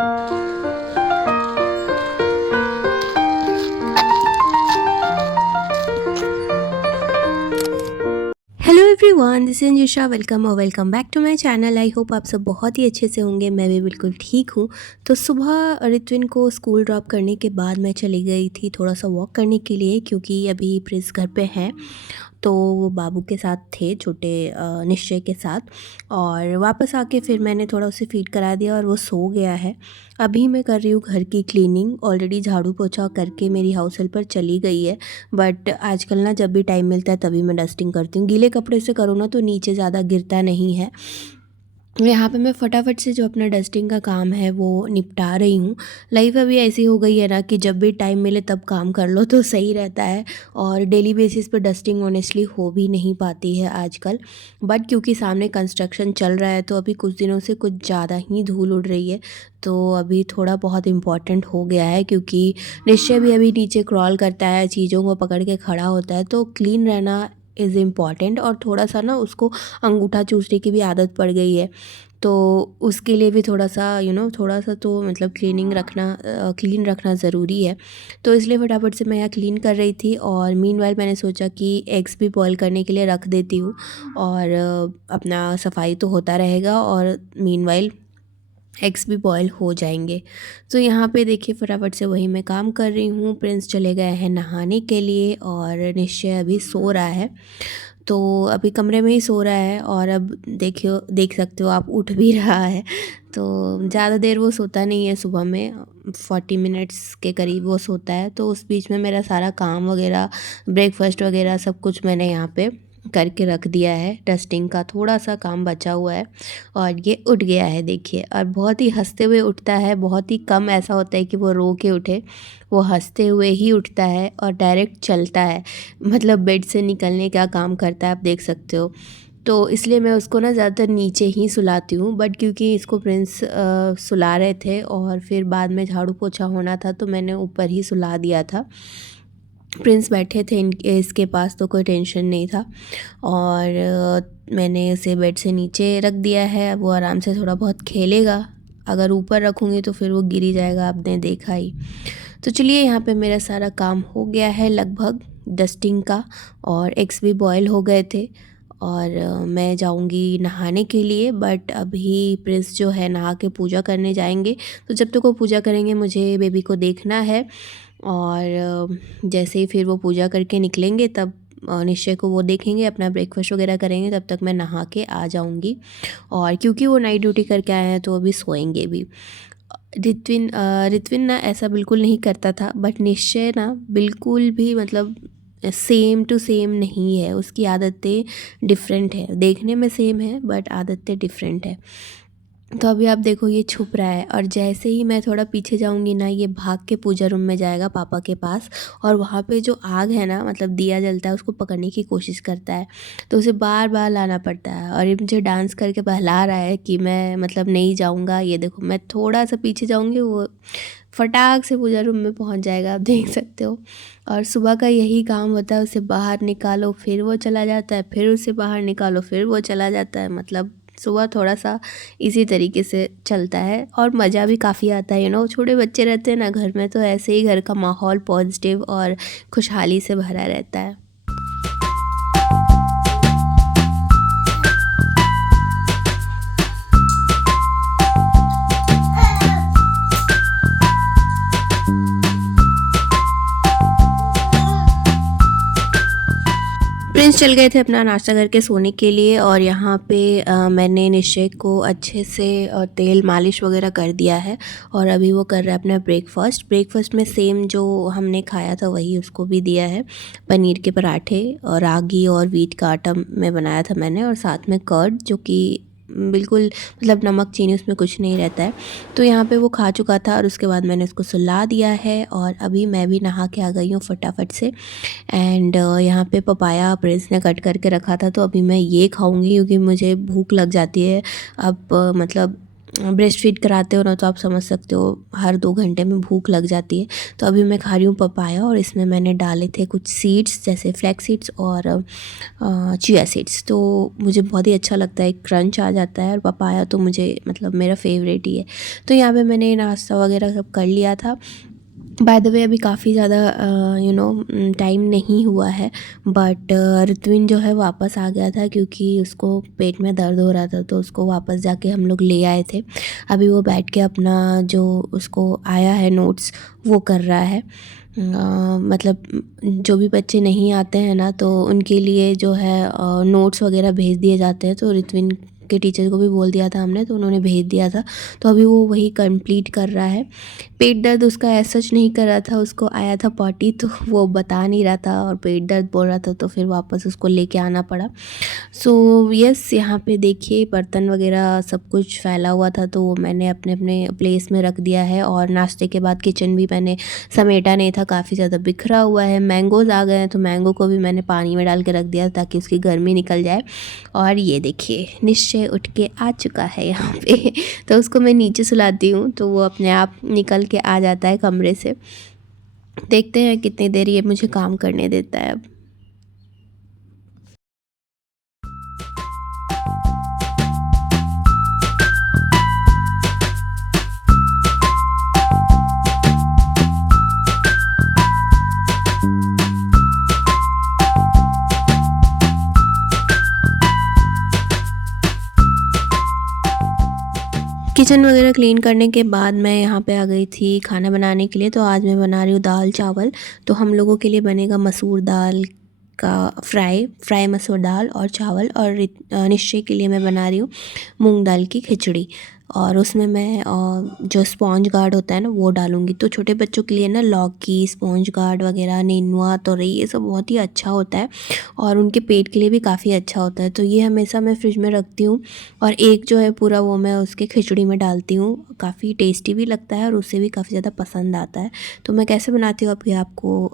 Hello everyone, this is Anjusha. Welcome back to my channel. I hope आप सब बहुत ही अच्छे से होंगे। मैं भी बिल्कुल ठीक हूँ। तो सुबह रित्विन को स्कूल ड्रॉप करने के बाद मैं चली गई थी थोड़ा सा वॉक करने के लिए, क्योंकि अभी प्रिंस घर पे हैं। तो वो बाबू के साथ थे, छोटे निश्चय के साथ। और वापस आके फिर मैंने थोड़ा उसे फीड करा दिया और वो सो गया है। अभी मैं कर रही हूँ घर की क्लीनिंग। ऑलरेडी झाड़ू पोछा करके मेरी हाउस हेल्पर चली गई है, बट आजकल ना जब भी टाइम मिलता है तभी मैं डस्टिंग करती हूँ। गीले कपड़े से करो ना तो नीचे ज़्यादा गिरता नहीं है। यहाँ पे मैं फटाफट से जो अपना डस्टिंग का काम है वो निपटा रही हूँ। लाइफ अभी ऐसी हो गई है ना कि जब भी टाइम मिले तब काम कर लो तो सही रहता है। और डेली बेसिस पे डस्टिंग ऑनेस्टली हो भी नहीं पाती है आजकल। बट क्योंकि सामने कंस्ट्रक्शन चल रहा है तो अभी कुछ दिनों से कुछ ज़्यादा ही धूल उड़ रही है। तो अभी थोड़ा बहुत इम्पॉर्टेंट हो गया है, क्योंकि निश्चय भी अभी नीचे क्रॉल करता है, चीज़ों को पकड़ के खड़ा होता है। तो क्लीन रहना इज़ इम्पॉर्टेंट। और थोड़ा सा ना उसको अंगूठा चूसने की भी आदत पड़ गई है। तो उसके लिए भी थोड़ा सा थोड़ा सा तो मतलब क्लीन रखना ज़रूरी है। तो इसलिए फटाफट से मैं यहाँ क्लीन कर रही थी। और मीनवाइल मैंने सोचा कि एग्स भी बॉईल करने के लिए रख देती हूँ, और अपना सफाई तो होता रहेगा और मीनवाइल एग्स भी बॉयल हो जाएंगे। तो यहाँ पे देखिए फटाफट से वही मैं काम कर रही हूँ। प्रिंस चले गए हैं नहाने के लिए और निश्चय अभी सो रहा है। तो अभी कमरे में ही सो रहा है और अब देख सकते हो आप, उठ भी रहा है। तो ज़्यादा देर वो सोता नहीं है, सुबह में 40 मिनट्स के करीब वो सोता है। तो उस बीच में मेरा सारा काम वगैरह, ब्रेकफास्ट वगैरह सब कुछ मैंने यहाँ पे करके रख दिया है। डस्टिंग का थोड़ा सा काम बचा हुआ है और ये उठ गया है देखिए। और बहुत ही हंसते हुए उठता है। बहुत ही कम ऐसा होता है कि वो रो के उठे। वो हंसते हुए ही उठता है और डायरेक्ट चलता है, मतलब बेड से निकलने का काम करता है, आप देख सकते हो। तो इसलिए मैं उसको ना ज़्यादातर नीचे ही सुलाती हूँ। बट क्योंकि इसको प्रिंस सुला रहे थे और फिर बाद में झाड़ू पोछा होना था तो मैंने ऊपर ही सुला दिया था। प्रिंस बैठे थे इसके पास तो कोई टेंशन नहीं था। और मैंने इसे बेड से नीचे रख दिया है। वो आराम से थोड़ा बहुत खेलेगा। अगर ऊपर रखूँगी तो फिर वो गिर ही जाएगा, आपने देखा ही। तो चलिए, यहाँ पे मेरा सारा काम हो गया है लगभग डस्टिंग का। और एग्स भी बॉयल हो गए थे और मैं जाऊंगी नहाने के लिए। बट अभी प्रिंस जो है नहा के पूजा करने जाएंगे। तो जब तक वो पूजा करेंगे मुझे बेबी को देखना है। और जैसे ही फिर वो पूजा करके निकलेंगे तब निश्चय को वो देखेंगे, अपना ब्रेकफास्ट वगैरह करेंगे, तब तक मैं नहा के आ जाऊंगी। और क्योंकि वो नाइट ड्यूटी करके आए हैं तो अभी सोएंगे भी। रित्विन ना ऐसा बिल्कुल नहीं करता था, बट निश्चय ना बिल्कुल भी मतलब सेम टू सेम नहीं है। उसकी आदतें डिफरेंट है, देखने में सेम है बट आदतें डिफरेंट है। तो अभी आप देखो ये छुप रहा है और जैसे ही मैं थोड़ा पीछे जाऊंगी ना, ये भाग के पूजा रूम में जाएगा पापा के पास। और वहाँ पे जो आग है ना, मतलब दिया जलता है, उसको पकड़ने की कोशिश करता है। तो उसे बार बार लाना पड़ता है और ये मुझे डांस करके बहला रहा है कि मैं मतलब नहीं जाऊँगा। ये देखो, मैं थोड़ा सा पीछे जाऊँगी, वो फटाक से पूजा रूम में पहुँच जाएगा, आप देख सकते हो। और सुबह का यही काम होता है, उसे बाहर निकालो फिर वो चला जाता है, फिर उसे बाहर निकालो फिर वो चला जाता है। मतलब सुबह थोड़ा सा इसी तरीके से चलता है और मज़ा भी काफ़ी आता है। छोटे बच्चे रहते हैं ना घर में, तो ऐसे ही घर का माहौल पॉजिटिव और खुशहाली से भरा रहता है। प्रिंस चल गए थे अपना नाश्ता करके सोने के लिए। और यहाँ पे मैंने निश्चय को अच्छे से तेल मालिश वगैरह कर दिया है। और अभी वो कर रहा है अपना ब्रेकफास्ट में सेम जो हमने खाया था वही उसको भी दिया है। पनीर के पराठे और रागी और वीट का आटा में बनाया था मैंने, और साथ में कर्ड, जो कि बिल्कुल मतलब नमक चीनी उसमें कुछ नहीं रहता है। तो यहाँ पे वो खा चुका था और उसके बाद मैंने उसको सुला दिया है। और अभी मैं भी नहा के आ गई हूँ फटाफट से। एंड यहाँ पे पपाया प्रिंस ने कट करके रखा था, तो अभी मैं ये खाऊंगी क्योंकि मुझे भूख लग जाती है अब। मतलब ब्रेस्ट फीड कराते हो ना तो आप समझ सकते हो हर 2 घंटे में भूख लग जाती है। तो अभी मैं खा रही हूँ पपाया और इसमें मैंने डाले थे कुछ सीड्स जैसे फ्लैक्स सीड्स और चिया सीड्स। तो मुझे बहुत ही अच्छा लगता है, क्रंच आ जाता है और पपाया तो मुझे मतलब मेरा फेवरेट ही है। तो यहाँ पे मैंने नाश्ता वगैरह सब कर लिया था। बाय द वे अभी काफ़ी ज़्यादा टाइम नहीं हुआ है, बट ऋत्विन जो है वापस आ गया था क्योंकि उसको पेट में दर्द हो रहा था, तो उसको वापस जाके हम लोग ले आए थे। अभी वो बैठ के अपना जो उसको आया है नोट्स वो कर रहा है। मतलब जो भी बच्चे नहीं आते हैं ना तो उनके लिए जो है नोट्स वगैरह भेज दिए जाते हैं। तो ऋत्विन के टीचर को भी बोल दिया था हमने, तो उन्होंने भेज दिया था। तो अभी वो वही कंप्लीट कर रहा है। पेट दर्द उसका ऐसा सच नहीं कर रहा था, उसको आया था पॉटी तो वो बता नहीं रहा था और पेट दर्द बोल रहा था, तो फिर वापस उसको लेके आना पड़ा। सो यस, यहाँ पे देखिए बर्तन वगैरह सब कुछ फैला हुआ था तो वो मैंने अपने अपने प्लेस में रख दिया है। और नाश्ते के बाद किचन भी मैंने समेटा नहीं था, काफ़ी ज़्यादा बिखरा हुआ है। मैंगोज़ आ गए हैं तो मैंगो को भी मैंने पानी में डाल के रख दिया ताकि उसकी गर्मी निकल जाए। और ये देखिए निश्चय उठ के आ चुका है यहाँ पे तो उसको मैं नीचे सुलाती हूँ तो वो अपने आप निकल के आ जाता है कमरे से। देखते हैं कितनी देर ये मुझे काम करने देता है अब। किचन वगैरह क्लीन करने के बाद मैं यहाँ पे आ गई थी खाना बनाने के लिए। तो आज मैं बना रही हूँ दाल चावल। तो हम लोगों के लिए बनेगा मसूर दाल का फ्राई मसूर दाल और चावल। और निश्चय के लिए मैं बना रही हूँ मूंग दाल की खिचड़ी। और उसमें मैं जो स्पॉन्ज गार्ड होता है ना वो डालूँगी। तो छोटे बच्चों के लिए ना लौकी, स्पॉन्ज गार्ड वगैरह, नेनुआ, तोरई ये सब बहुत ही अच्छा होता है और उनके पेट के लिए भी काफ़ी अच्छा होता है। तो ये हमेशा मैं फ्रिज में रखती हूँ और एक जो है पूरा वो मैं उसके खिचड़ी में डालती हूँ। काफ़ी टेस्टी भी लगता है और उसे भी काफ़ी ज़्यादा पसंद आता है। तो मैं कैसे बनाती हूँ अभी आपको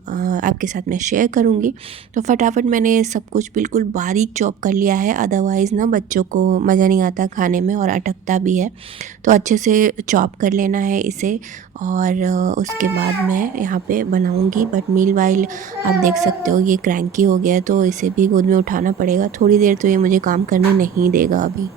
आपके साथ मैं शेयर करूँगी। तो फटाफट मैंने सब कुछ बिल्कुल बारीक चॉप कर लिया है, अदरवाइज़ ना बच्चों को मज़ा नहीं आता खाने में और अटकता भी है। तो अच्छे से चॉप कर लेना है इसे और उसके बाद मैं यहाँ पे बनाऊँगी। बट मीनवाइल आप देख सकते हो ये क्रैंकी हो गया है तो इसे भी गोद में उठाना पड़ेगा। थोड़ी देर तो ये मुझे काम करने नहीं देगा अभी।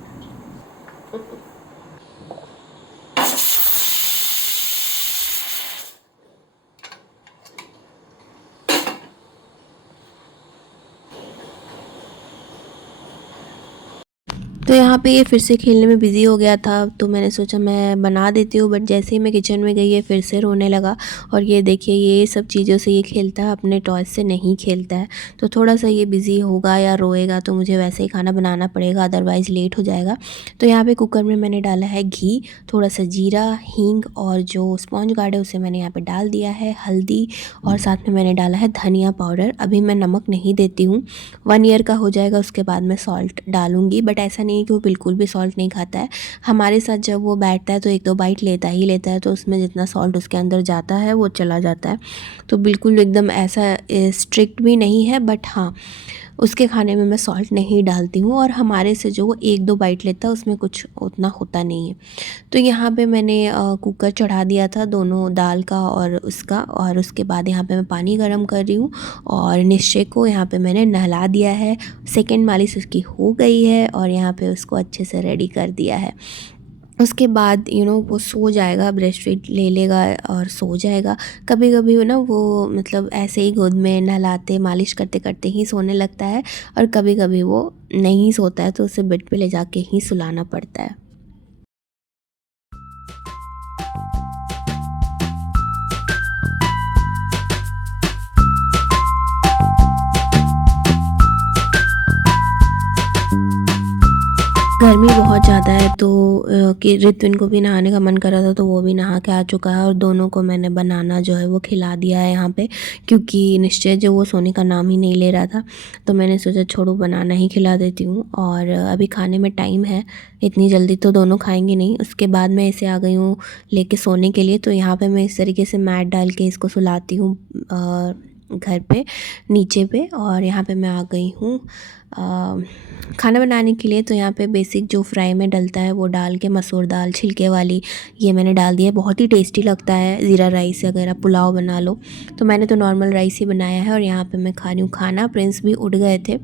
तो यहाँ पे ये फिर से खेलने में बिज़ी हो गया था तो मैंने सोचा मैं बना देती हूँ। बट जैसे ही मैं किचन में गई ये फिर से रोने लगा। और ये देखिए ये सब चीज़ों से ये खेलता है, अपने टॉयज़ से नहीं खेलता है। तो थोड़ा सा ये बिज़ी होगा या रोएगा तो मुझे वैसे ही खाना बनाना पड़ेगा, अदरवाइज़ लेट हो जाएगा। तो यहाँ पे कुकर में मैंने डाला है घी, थोड़ा सा जीरा, हींग और जो स्पॉन्ज गार्ड है उसे मैंने यहाँ पर डाल दिया है, हल्दी और साथ में मैंने डाला है धनिया पाउडर। अभी मैं नमक नहीं देती हूँ, 1 ईयर का हो जाएगा उसके बाद मैं सॉल्ट डालूँगी। बट ऐसा नहीं है कि वो बिल्कुल भी सॉल्ट नहीं खाता है। हमारे साथ जब वो बैठता है तो 1-2 बाइट लेता ही लेता है, तो उसमें जितना सॉल्ट उसके अंदर जाता है वो चला जाता है। तो बिल्कुल एकदम ऐसा स्ट्रिक्ट भी नहीं है, बट हाँ उसके खाने में मैं सॉल्ट नहीं डालती हूँ। और हमारे से जो वो 1-2 बाइट लेता है उसमें कुछ उतना होता नहीं है। तो यहाँ पे मैंने कुकर चढ़ा दिया था दोनों दाल का और उसका। और उसके बाद यहाँ पे मैं पानी गर्म कर रही हूँ और निश्चय को यहाँ पे मैंने नहला दिया है। सेकंड मालिश उसकी हो गई है और यहाँ पे उसको अच्छे से रेडी कर दिया है। उसके बाद वो सो जाएगा, ब्रेस्ट फीड ले लेगा और सो जाएगा। कभी कभी वो ना वो मतलब ऐसे ही गोद में नहलाते मालिश करते करते ही सोने लगता है और कभी कभी वो नहीं सोता है तो उसे बेड पे ले जाके ही सुलाना पड़ता है। गर्मी बहुत ज़्यादा है तो कि ऋत्विन को भी नहाने का मन कर रहा था तो वो भी नहा के आ चुका है और दोनों को मैंने बनाना जो है वो खिला दिया है यहाँ पे। क्योंकि निश्चय जो वो सोने का नाम ही नहीं ले रहा था तो मैंने सोचा छोड़ो बनाना ही खिला देती हूँ। और अभी खाने में टाइम है, इतनी जल्दी तो दोनों खाएंगे नहीं। उसके बाद मैं इसे आ गई हूँ लेके सोने के लिए। तो यहाँ पर मैं इस तरीके से मैट डाल के इसको सुलाती हूँ घर पे नीचे पे। और यहाँ पे मैं आ गई हूँ खाना बनाने के लिए। तो यहाँ पे बेसिक जो फ्राई में डलता है वो डाल के, मसूर दाल छिलके वाली, ये मैंने डाल दिया। बहुत ही टेस्टी लगता है ज़ीरा राइस अगर आप पुलाव बना लो। तो मैंने तो नॉर्मल राइस ही बनाया है। और यहाँ पे मैं खा रही हूँ खाना। प्रिंस भी उठ गए थे।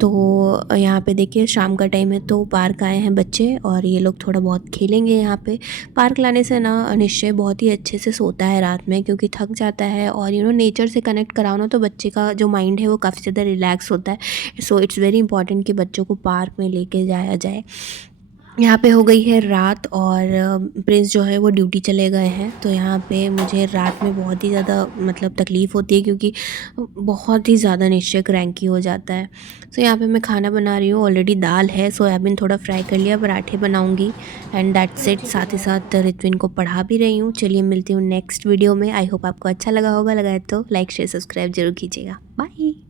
तो यहाँ पे देखिए शाम का टाइम है तो पार्क आए हैं बच्चे और ये लोग थोड़ा बहुत खेलेंगे यहाँ पे। पार्क लाने से ना निश्चय बहुत ही अच्छे से सोता है रात में, क्योंकि थक जाता है। और नेचर से कनेक्ट कराओ ना तो बच्चे का जो माइंड है वो काफ़ी ज़्यादा रिलैक्स होता है। सो इट्स वेरी इंपॉर्टेंट कि बच्चों को पार्क में लेके जाया जाए। यहाँ पे हो गई है रात और प्रिंस जो है वो ड्यूटी चले गए हैं। तो यहाँ पे मुझे रात में बहुत ही ज़्यादा मतलब तकलीफ़ होती है, क्योंकि बहुत ही ज़्यादा निश्चय क्रैंकी हो जाता है। तो यहाँ पे मैं खाना बना रही हूँ। ऑलरेडी दाल है, सोयाबीन थोड़ा फ्राई कर लिया, पराठे बनाऊँगी एंड दैट्स इट। साथ ही साथ रित्विन को पढ़ा भी रही हूँ। चलिए मिलती हूँ नेक्स्ट वीडियो में। आई होप आपको अच्छा लगा होगा। लगा है तो लाइक शेयर सब्सक्राइब जरूर कीजिएगा। बाय।